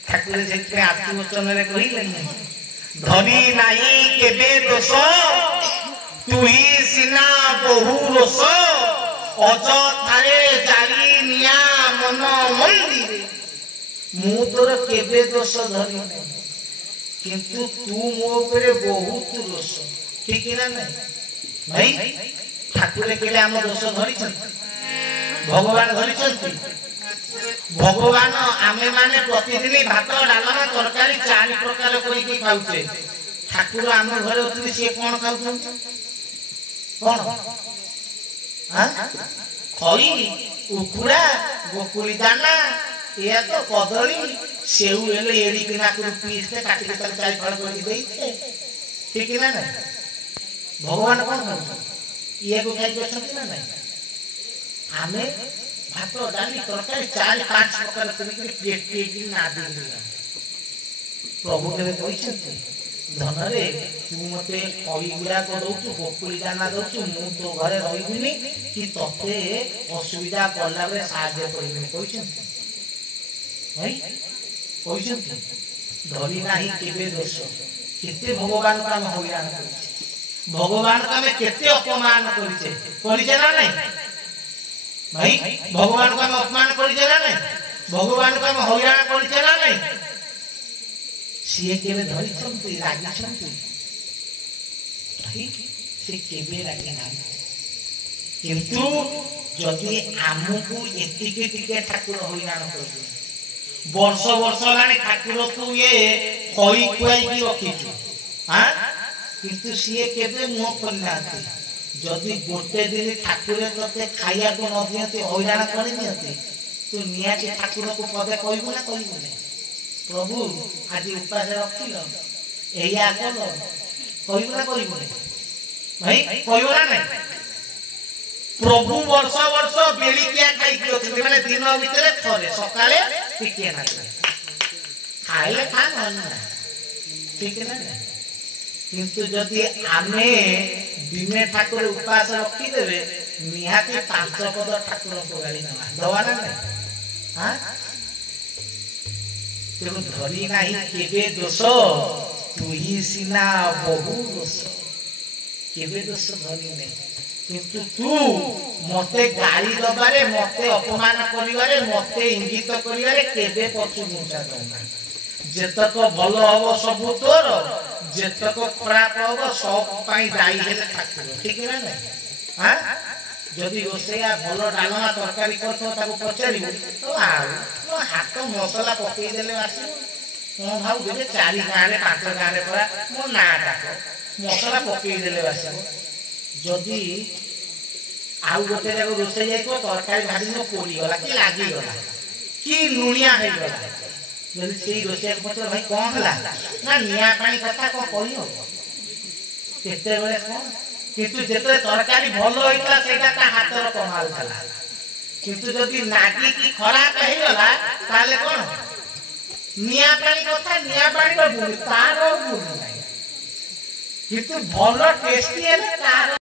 ठाकुर जे आत्मवचन कहले धनी नहीं केबे दोष तुही सिना बहु रोष अजथारे जारी निया मन मंदिर मु तोर केबे दोष धरी नहीं किंतु तू मो ऊपर बहुत रोष ठीक ना नहीं भाई ठाकुर केले आम दोष धरी भगवान धरी भगवान आमे माने प्रतिदिन भात डालमा तरकारी 4 प्रकार करके खाउछे ठाकुर आम घर होती सी कौन खाउछन कौन हां खई उकुड़ा गोकुली दाना या तो कदली सेउ हेले एडी बिना को पीस के काटी के 4 फल कर देइते ठीक ना नहीं भगवान कौन खाउछन ये को खाइ छथि ना नहीं आमे भात डाली तरकारी 4-5 प्रकार प्लेट ना दी प्रभु के धन रे तू मते कई गुड़ा को दउछु गोकुली दाना दउछु मु तो घरे रहिबिनी कि तते असुविधा पड़ला बे साहाय्य करिबिनी भाई धरी नाही केबे दोष केते भगवान का हम होयान करिছে भगवान का में केते अपमान करिছে ना नहीं भाई भगवान को हम अपमान करिছে ना नहीं भगवान को हम हैरान करिছে ना नहीं सीए केबे धरि छंती रागी छंती भाई से केबे रागी ना किंतु जदि आमुकु एतिके टिके ठाकुर हैरान करिছে वर्ष वर्ष लाने ठाकुर को ये होई खुआई की रखिछु हां किंतु सीए केबे मुह खोलनाती जदि गोटे दिन ठाकुर ते खाइया को न दियते हैरान कर दियते तो नियाची ठाकुर को पदे कहबो ना कहबो नहीं प्रभु आज उपास रखिलो एया कलो कहबो ना कहबो नहीं भाई कहबो ना नहीं प्रभु वर्ष वर्ष बेली क्या खाइ दियो माने दिन भीतर थरे सकाळे टिके ना खाइले खा न ठीक ना किंतु जदि आमे दिने ठाकुर उपास रखी देवे निहाती 5 पद ठाकुर को गाली ना दवा ना हां तेनु धरी नाही केबे दोष तुही सिना बहु दोष केबे दोष धरी नहीं किंतु तू मते गाली दबारे मते अपमान करिवारे मते इंगित करिवारे केबे पछु मुंचा दना जेतक भलो हबो सब तोर जेतक खराब हबो सब पाई दाई हेले ठाकुर ठीक ना नहीं हां जदि रोसैया भलो डालमा तरकारी करथो ताको पचारिबो तो तो हाथ मसला पकई देले आसी मो भाउ देले 4 गां रे 5 गां रे परा मो ना डाको मसला पकई देले आसी जदि आउ गोटे जाको रोसै जाइतो तरकारी भाजी न पोड़ी गला कि लागी गला कि लुणिया हे गला जदि सेही रोसै पत्र भाई कोन हला ना निया पानी कथा को कहि हो केते बेले कोन किंतु जेते तरकारी भलो होइता सेटा ता हातर कमाल छला किंतु जदि नागी की खराब हे गला ताले कोन निया पानी कथा निया पानी को बुझ तारो बुझ नहीं किंतु भलो टेस्टी है तारो